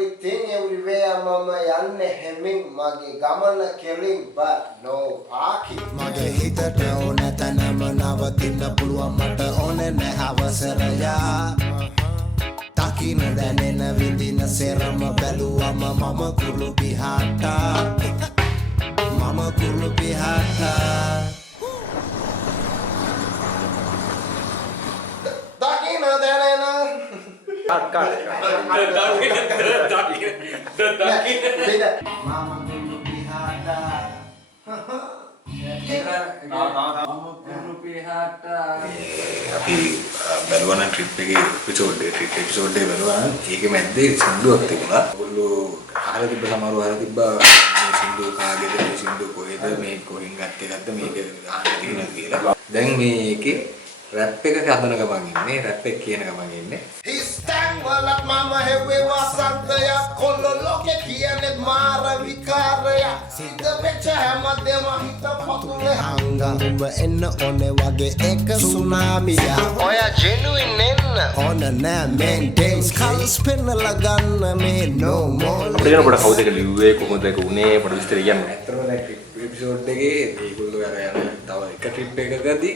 everything everywhere mama yanne hemming mage gamana killing but no parking mage hitata ona tanama navatinna puluwan mata one ne avasaraya takin danena vindina serama baluwama mama kurlu bihata mama kurlu bihata takin danena cut mama kurlu bihata අපි බැලුවා නම් trip එකේ episode එක බැලුවා නම් ඒකේ මැද්දේ සින්දුවක් තිබුණා. ඔයගොල්ලෝ අහලා තිබ්බ සමහරව අහලා තිබ්බා මේ සින්දුව කාගේද මේ සින්දුව කොහෙද මේ කොහෙන් ගත්තේද මේක අහලා තියෙනවද කියලා. දැන් මේකේ රැප් එක හදන ගමන් ඉන්නේ රැප් එක කියන ගමන් ඉන්නේ. Histang walat mama hewe wasantaya kollo loke kiyanet mara vikaraya sida vecha hamadema hita patule hanga umba enna one wage ek tsunami ya oya genuine nenna ona na maintains colors pennala ganna me no more අපිට කියන පොඩ කවුද ඒක ලිව්වේ කොහොමද ඒක උනේ පොඩ විස්තර කියන්න. ඇත්තටම දැන් එපිසෝඩ් එකේ මේගොල්ලෝ අර යන තව එක ට්‍රිප් එකකදී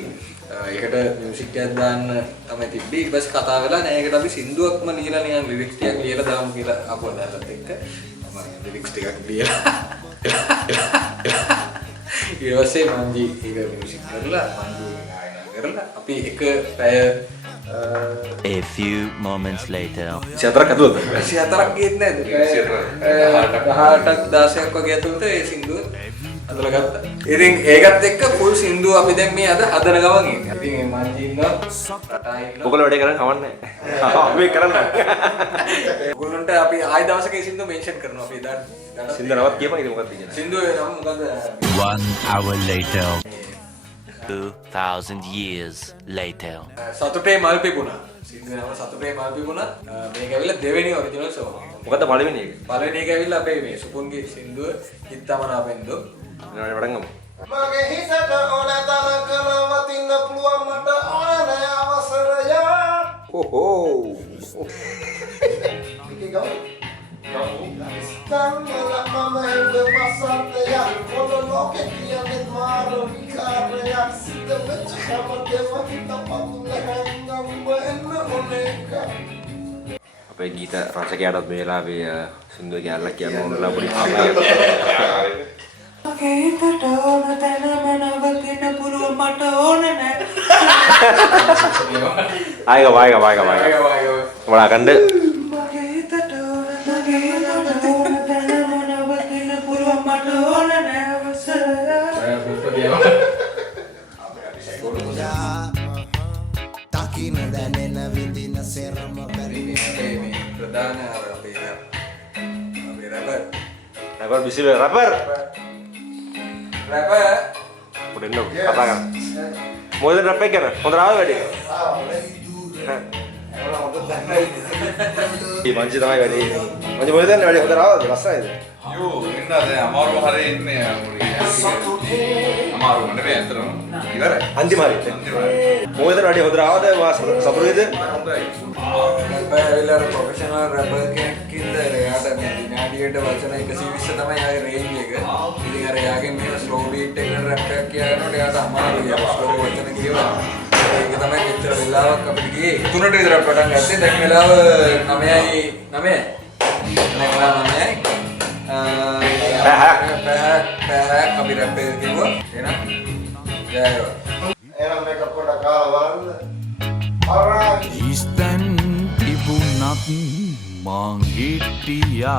ඒකට මියුසික් එකක් දාන්න තමයි තිබ්බේ. ඊට පස්සේ කතා වෙලා නෑ ඒකට අපි සින්දුවක්ම ලියලා නිකන් ලිරික්ස් ටිකක් ලියලා දාමු කියලා අපෝ දැල්ලත් එක්ක මම ලිරික්ස් ටිකක් ලියලා ඊට පස්සේ මන්ජි ඒක මියුසික් කරලා මන්ජි ගායනා කරලා අපි එක පැය A few moments later. 24ක් ඇතුළත 24ක් ගියෙත් නෑද? 18ක් 16ක් වගේ ඇතුළත ඒ සින්දුව අදලා ගත්තා. ඉතින් ඒකත් එක්ක ෆුල් සින්දුව අපි දැන් මේ අද හදන ගමන් ඉන්නේ. ඉතින් මේ මන්ජි ඉන්නවා රටා ඉන්නවා. ඔයගොල්ලෝ වැඩේ කරන්න කවන්නේ නැහැ. අපි කරන්න. ඔයගොල්ලන්ට අපි ආයෙ දවසක ඒ සින්දුව මෙන්ෂන් කරනවා අපි දාන්න. සින්දුව නවත් කියපන් ඉතින් මොකක්ද කියන්නේ. සින්දුවේ නම මොකද්ද? 1 hour later. 2000 years later. සතුටේ මල් පිපුණා. සින්දුවේ නම සතුටේ මල් පිපුණා. මේක ඇවිල්ලා දෙවෙනි ඔරිජිනල් සෝං එක. මොකද්ද පළවෙනි එක? පළවෙනි එක ඇවිල්ලා අපේ මේ සුපුන්ගේ සින්දුව හිතමනාපෙන්දෝ. ඊළඟට පටන් ගමු. mage hisata ona tanaka navatinna puluwan mata ona ne avasaraya ඕහෝ. okay go Histang walat mama hewe wasantaya kollo loke kiyanet mara vikaraya sida vecha hamadema hita patule hanga umba enna oneka අපේ ගීත රචකයාටත් මේ වෙලාවේ සින්දුව ගැලක් කියන්න ඕනලා පොඩි කාමයක්. මගේ හිතට ඕන තැනම නවතින්න පුළුවන් මට ඕන නෑ. ආයක මොනා කන්ද? මගේ හිතට ඕන තැනම නවතින්න පුළුවන් මට ඕන නෑ takin danena vindina serama මේ ප්‍රධාන අපේ රැපර් රැපර් බිසි රැපර් පොඩ්ඩක් නෝ කතා කරන්න. මොකද රැප් එක ගැන හොඳ ආව වැඩි. මංජි තමයි වැඩි. මංජි මොකද දන්නේ වැඩි හොඳ ආවද ලස්සනයිද? යෝ ඉන්න දැන් අමාරු හරේ ඉන්නේ අමාරු නෙවෙයි අතරම ඉවරයි අන්තිම හරියට. මොකද වැඩි හොඳ ආවද සතුටුයිද? ඇවිල්ලා ප්‍රොෆෙෂනල් රැපර් කෙනෙක් ඉඳලා එයාට මේ විනාඩියට වචන 120 තමයි යාගේ රේන්ජ් එක. ඉතින් අර යාගේ මේ ස්ලෝ බීට් එකකට රැප් එකක් කියනකොට එයාට අමාරුයි ස්ලෝ වචන කියවලා. ඒක තමයි මෙච්චර වෙලාවක් අපිට ගියේ. 3ට විතර පටන් ගත්තේ. දැන් වෙලාව 9යි 9යි. අපි රැප් එක කිව්වා. එහෙනම් ජයවා. එහෙනම් මේක පොඩ්ඩක් ගාලා බලන්න. alright Istan tibunat mang hitiya